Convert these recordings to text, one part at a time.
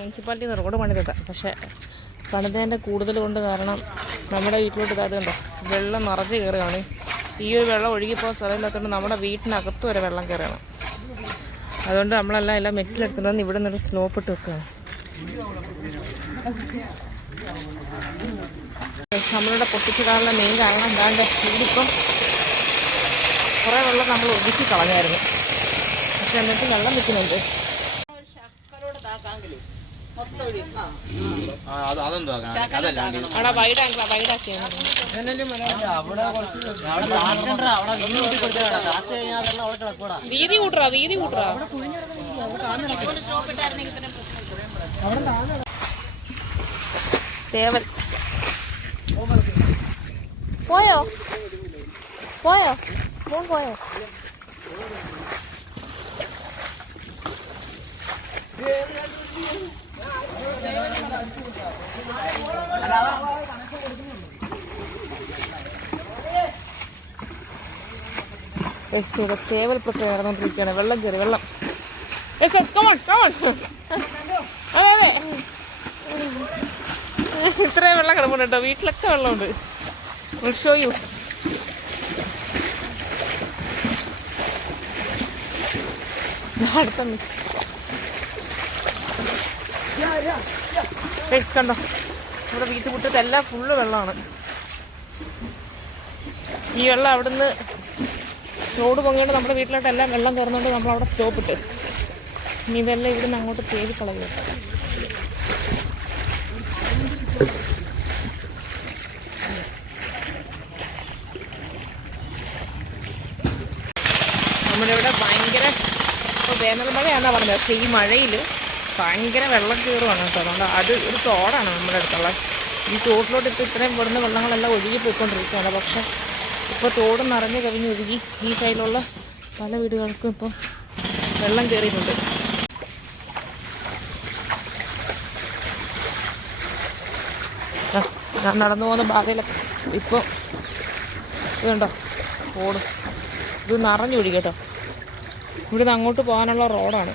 Municipality road പണിതത്. പക്ഷേ പണിതേന്റെ കൂടുതൽ കൊണ്ട് കാരണം നമ്മുടെ വീട്ടിലോട്ട് കണ്ടോ വെള്ളം നിറച്ച് കയറുകയാണ്. ഈ ഒരു വെള്ളം ഒഴുകിപ്പോകാൻ സ്ഥലമില്ലാത്തതുകൊണ്ട് നമ്മുടെ വീട്ടിനകത്ത് വരെ വെള്ളം കയറുകയാണ്. അതുകൊണ്ട് നമ്മളെല്ലാം എല്ലാം മെറ്റിലെടുത്തുകൊണ്ട് ഇവിടെ നിന്ന് സ്ലോപ്പ് ഇട്ട് വെക്കുകയാണ്. നമ്മളുടെ പൊട്ടിച്ചിടാനുള്ള മെയിൻ കാരണം. എന്താണ്ട് ഇവിടിപ്പം കുറേ വെള്ളം നമ്മൾ ഒതുക്കി കളഞ്ഞായിരുന്നു. പക്ഷെ എന്നിട്ട് വെള്ളം നിൽക്കുന്നുണ്ട്. ശക്കരോട് അത് വീതി കൂട്ടറാ വീതി കൂട്ടറാ. തേവൽ പോയോ? പോയോ? മോൻ പോയോ? യെസ് തേവൽ പ്രക്രിയ നടന്നുകൊണ്ടിരിക്കുകയാണ് വെള്ളം കയറി വെള്ളം യെസ് യെസ് കമോൺ കമോൺ അതെ അതെ ഇത്രയും വെള്ളം കിടപ്പുണ്ട് വീട്ടിലൊക്കെ വെള്ളമുണ്ട്. വിൽ ഷോ യു അടുത്ത മിക്സ് കണ്ടോ? ഇവിടെ വീട്ടു മുറ്റത്ത് എല്ലാം ഫുള്ള് വെള്ളമാണ്. ഈ വെള്ളം അവിടുന്ന് റോഡ് പൊങ്ങിയിട്ട് നമ്മുടെ വീട്ടിലോട്ട് എല്ലാം വെള്ളം തുറന്നുകൊണ്ട് നമ്മൾ അവിടെ സ്റ്റോപ്പ് ഇട്ട്. ഇനി ഇതെല്ലാം ഇവിടുന്ന് അങ്ങോട്ട് തേടി കളയുക നമ്മുടെ ഇവിടെ ഭയങ്കര വേനൽ മഴയാണെന്നാ പറഞ്ഞത്. പക്ഷേ ഈ മഴയിൽ ഭയങ്കര വെള്ളം കയറുവാണ് കേട്ടോ. അതുകൊണ്ട് അത് ഒരു തോടാണ് നമ്മുടെ അടുത്തുള്ള. ഈ തോട്ടിലോട്ട് ഇപ്പോൾ ഇത്രയും വെള്ളങ്ങളെല്ലാം ഒഴുകി പോയിക്കൊണ്ടിരിക്കുകയാണ്. പക്ഷേ ഇപ്പോൾ തോട് നിറഞ്ഞു കവിഞ്ഞ് ഒഴുകി ഈ സൈഡിലുള്ള പല വീടുകൾക്കും ഇപ്പോൾ വെള്ളം കയറിയിട്ടുണ്ട്. ഞാൻ നടന്നു പോകുന്ന ബാധയിലൊക്കെ ഇപ്പോൾ ഇതുണ്ടോ? റോഡ് ഇത് നിറഞ്ഞൊഴുകി കേട്ടോ. ഇവിടുന്ന് അങ്ങോട്ട് പോകാനുള്ള റോഡാണ്.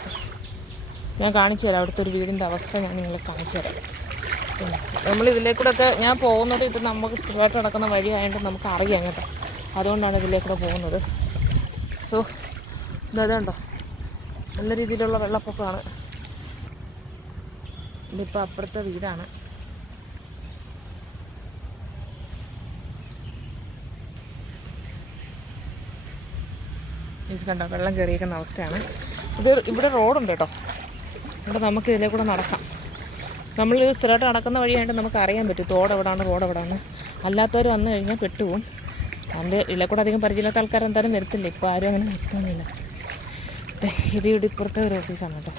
ഞാൻ കാണിച്ചു തരാം. അവിടുത്തെ ഒരു വീടിന്റെ അവസ്ഥ ഞാൻ നിങ്ങളെ കാണിച്ചു തരാം. നമ്മൾ ഇതിലേക്കൂടെ ഞാൻ പോകുന്നത് ഇപ്പം നമുക്ക് സ്ഥിരമായിട്ട് നടക്കുന്ന വഴിയായതുകൊണ്ട് നമുക്ക് അറിയാം കേട്ടോ. അതുകൊണ്ടാണ് ഇതിലേക്കൂടെ പോകുന്നത്. സോ ഇതുണ്ടോ? നല്ല രീതിയിലുള്ള വെള്ളപ്പൊക്കമാണ്. ഇതിപ്പോൾ അപ്പുറത്തെ വീടാണ്. ഇത് കണ്ടോ? വെള്ളം കയറിയിരിക്കുന്ന അവസ്ഥയാണ്. ഇത് ഇവിടെ റോഡുണ്ട് കേട്ടോ. ഇവിടെ നമുക്ക് ഇതിലേ കൂടെ നടക്കാം. നമ്മൾ സ്ഥിരമായിട്ട് നടക്കുന്ന വഴിയായിട്ട് നമുക്ക് അറിയാൻ പറ്റും. തോട് എവിടെയാണ് റോഡ് എവിടെയാണ് അല്ലാത്തവർ വന്നു കഴിഞ്ഞാൽ പെട്ടുപോകും അതിന്റെ ഇതിലെ കൂടെ അധികം പരിചയമില്ലാത്ത ആൾക്കാർ എന്തായാലും വരത്തില്ല. ഇപ്പോൾ ആരും അങ്ങനെ നിർത്തുന്നില്ല. ഇത് ഇവിടെ ഇപ്പുറത്തെ ഒരു ഓഫീസാണ് കേട്ടോ.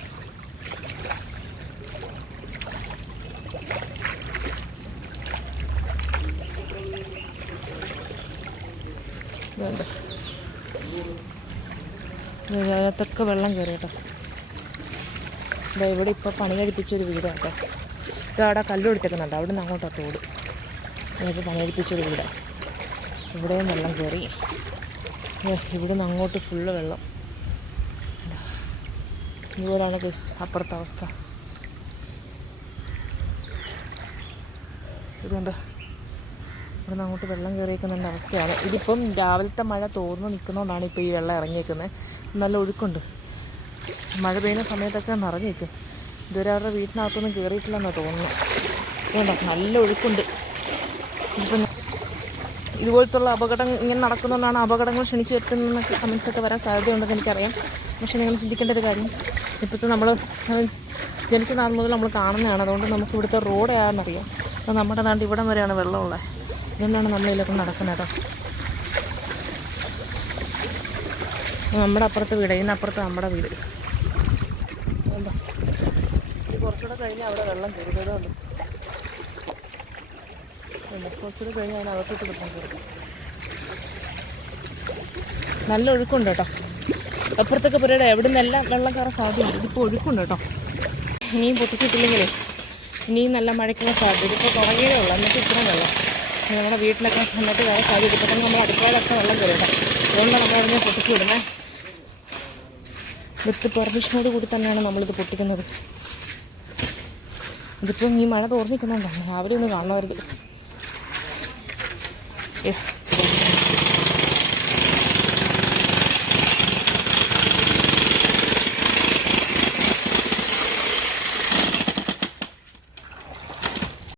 അതിനകത്തൊക്കെ വെള്ളം കയറി കേട്ടോ. ഇവിടെ ഇപ്പോൾ പണി കഴിപ്പിച്ചൊരു വീടാണ് കേട്ടോ. അവിടെ കല്ല് കൊടുത്തേക്കുന്നുണ്ട് അവിടെ നിന്ന് അങ്ങോട്ടാണ് തോട് ഇപ്പോൾ പണിയെടുപ്പിച്ചൊരു ഇവിടെ ഇവിടെയും വെള്ളം കയറി ഇവിടെ നിന്ന് അങ്ങോട്ട് ഫുള്ള് വെള്ളം. ഇതുപോലാണ് ഗസ് അപ്പുറത്തെ അവസ്ഥ. ഇതുകൊണ്ട് ഇവിടെ നിന്ന് അങ്ങോട്ട് വെള്ളം കയറിയേക്കുന്നതിന്റെ അവസ്ഥയാണ്. ഇതിപ്പം രാവിലത്തെ മഴ തോർന്ന് നിൽക്കുന്നതുകൊണ്ടാണ് ഇപ്പോൾ ഈ വെള്ളം ഇറങ്ങിയേക്കുന്നത് നല്ല ഒഴുക്കുണ്ട്. മഴ പെയ്യുന്ന സമയത്തൊക്കെ നിറഞ്ഞേക്കും ഇതുവരെ അവരുടെ വീട്ടിനകത്തൊന്നും കയറിയിട്ടില്ലെന്നാണ് തോന്നുന്നു. വേണ്ട നല്ല ഒഴുക്കുണ്ട്. ഇപ്പം ഇതുപോലത്തുള്ള അപകടം ഇങ്ങനെ നടക്കുന്നതുകൊണ്ടാണ് അപകടങ്ങൾ ക്ഷണിച്ചു വരുത്തുന്നതൊക്കെ കമൻസൊക്കെ വരാൻ സാധ്യതയുണ്ടെന്ന് എനിക്കറിയാം. പക്ഷേ നിങ്ങൾ ചിന്തിക്കേണ്ട ഒരു കാര്യം ഇപ്പോഴത്തെ നമ്മൾ ജനിച്ച നാൾ മുതൽ നമ്മൾ കാണുന്നതാണ്. അതുകൊണ്ട് നമുക്ക് ഇവിടുത്തെ റോഡ് ഏതാണെന്നറിയാം അപ്പോൾ നമ്മുടെ നാണ്ട് ഇവിടം വരെയാണ് വെള്ളമുള്ളത് ഇതുകൊണ്ടാണ് നമ്മളിതിലൊക്കെ നടക്കുന്നത് നമ്മുടെ അപ്പുറത്തെ വീട് ഇതിനപ്പുറത്ത് നമ്മുടെ വീട്. എന്താ കുറച്ചുകൂടെ കഴിഞ്ഞാൽ അവിടെ വെള്ളം കയറുന്നതുകൊണ്ട് കുറച്ചുകൂടെ കഴിഞ്ഞ് അതിന് അകത്തോട്ട് വെള്ളം കയറും നല്ല ഒഴുക്കുണ്ട് കേട്ടോ. അപ്പുറത്തൊക്കെ പുരയുടെ എവിടെ നിന്നെല്ലാം വെള്ളം കയറാൻ സാധ്യതയുണ്ട്. ഇതിപ്പോൾ ഒഴുക്കുണ്ട് കേട്ടോ. ഇനിയും പൊട്ടിച്ചിട്ടില്ലെങ്കിലേ ഇനിയും നല്ല മഴയ്ക്കുള്ള സാധ്യത. ഇതിപ്പോൾ തുടങ്ങിയതേ ഉള്ളൂ. എന്നിട്ട് ഇത്രയും വെള്ളം. നമ്മുടെ വീട്ടിലൊക്കെ എന്നിട്ട് വേറെ സാധ്യത. ഇപ്പോൾ തന്നെ നമ്മൾ അടുക്കളയിലൊക്കെ വെള്ളം കയറും അതുകൊണ്ടാണ് നമ്മളതിനെ പൊട്ടിച്ചു വിടുന്നത് വിത്ത് പെർമിഷനോട് കൂടി തന്നെയാണ് നമ്മളിത് പൊട്ടിക്കുന്നത്. ഇതിപ്പം ഈ മഴ തോർന്നിക്കുന്നുണ്ടോ രാവിലെ ഒന്ന് കാണണമായിരുന്നു. യെസ്.